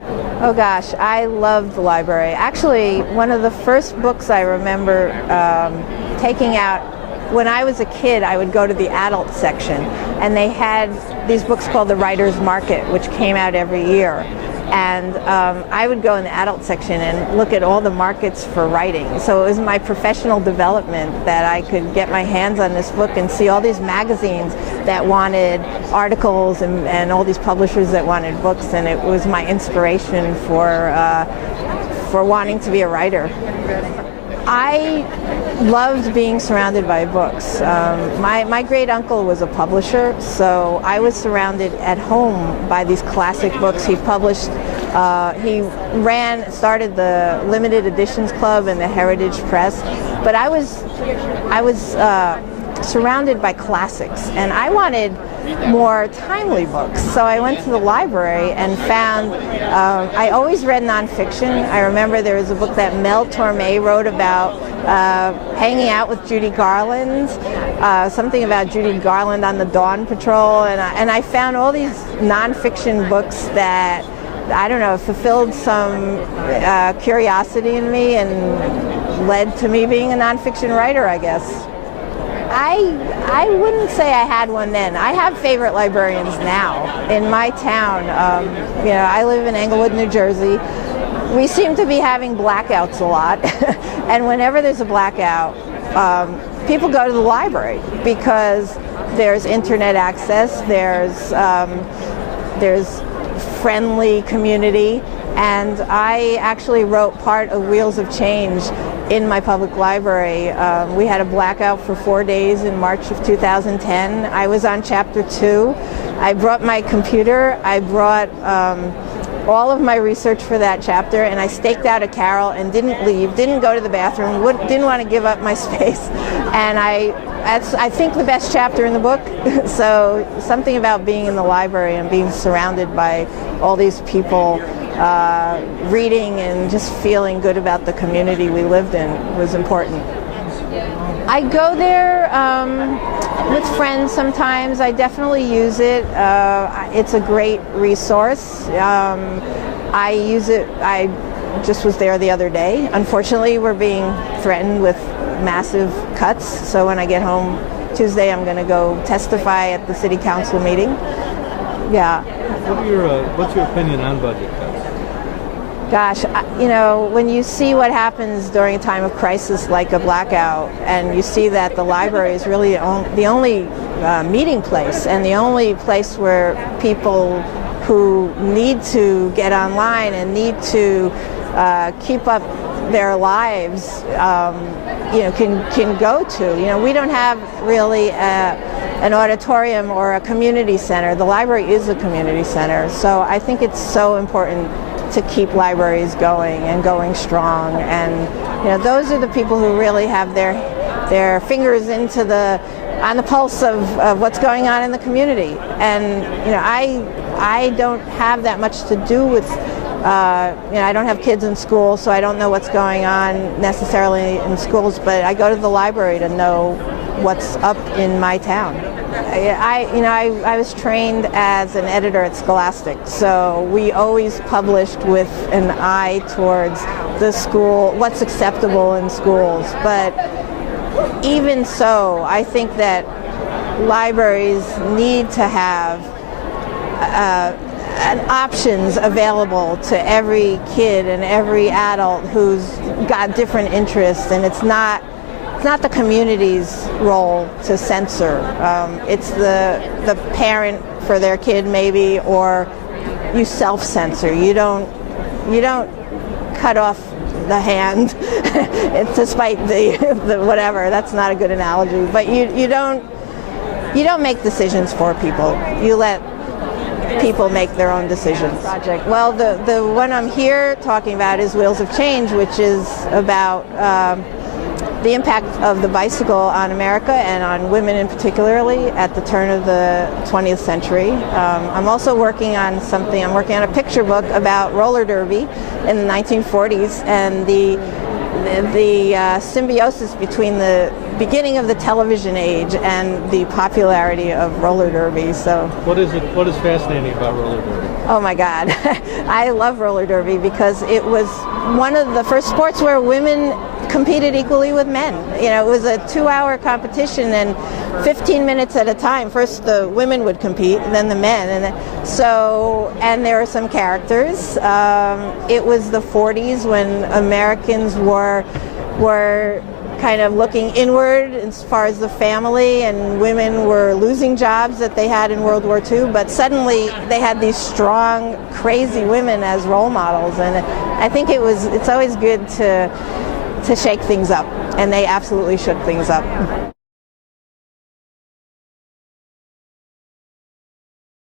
Oh gosh, I loved the library. Actually, one of the first books I remember taking out when I was a kid, I would go to the adult section, and they had these books called The Writer's Market, which came out every year. And I would go in the adult section and look at all the markets for writing. So it was my professional development that I could get my hands on this book and see all these magazines that wanted articles and all these publishers that wanted books, and it was my inspiration for wanting to be a writer. I loved being surrounded by books. My great uncle was a publisher, so I was surrounded at home by these classic books. He published, started the limited editions club and the Heritage Press, but I was surrounded by classics, and I wanted more timely books. So I went to the library and found, I always read nonfiction. I remember there was a book that Mel Torme wrote about hanging out with Judy Garland, something about Judy Garland on the Dawn Patrol, and I found all these nonfiction books that, I don't know, fulfilled some curiosity in me and led to me being a nonfiction writer, I guess. I wouldn't say I had one then. I have favorite librarians now in my town. I live in Englewood, New Jersey. We seem to be having blackouts a lot, and whenever there's a blackout, people go to the library because there's internet access, there's friendly community, and I actually wrote part of Wheels of Change in my public library. We had a blackout for 4 days in March of 2010. I was on chapter 2. I brought my computer. I brought all of my research for that chapter, and I staked out a carrel and didn't leave, didn't go to the bathroom, didn't want to give up my space. And that's, I think, the best chapter in the book. So something about being in the library and being surrounded by all these people reading and just feeling good about the community we lived in was important. I go there with friends sometimes. I definitely use it. It's a great resource. I use it. I just was there the other day. Unfortunately, we're being threatened with massive cuts, so when I get home Tuesday, I'm going to go testify at the city council meeting. Yeah. What's your opinion on budget cuts? Gosh, when you see what happens during a time of crisis like a blackout, and you see that the library is really the only meeting place and the only place where people who need to get online and need to keep up their lives, can go to. We don't have really an auditorium or a community center. The library is a community center, so I think it's so important to keep libraries going and going strong, and those are the people who really have their fingers on the pulse of what's going on in the community. And I don't have that much to do with I don't have kids in school, so I don't know what's going on necessarily in schools, but I go to the library to know what's up in my town. I was trained as an editor at Scholastic, so we always published with an eye towards the school, what's acceptable in schools. But even so, I think that libraries need to have options available to every kid and every adult who's got different interests, and it's not the community's role to censor. It's the parent for their kid maybe, or you self-censor. You don't cut off the hand to spite the whatever. That's not a good analogy. But you don't make decisions for people. You let people make their own decisions. Project. Well, the one I'm here talking about is Wheels of Change, which is about the impact of the bicycle on America and on women in particularly at the turn of the 20th century. I'm also working on something. I'm working on a picture book about roller derby in the 1940s and the symbiosis between the beginning of the television age and the popularity of roller derby. So, what is fascinating about roller derby? Oh my God. I love roller derby because it was one of the first sports where women competed equally with men. You know, it was a 2-hour competition and 15 minutes at a time. First the women would compete, then the men. And there were some characters. It was the 40s when Americans were kind of looking inward as far as the family, and women were losing jobs that they had in World War II, but suddenly they had these strong, crazy women as role models, and I think it's always good to shake things up, and they absolutely shook things up.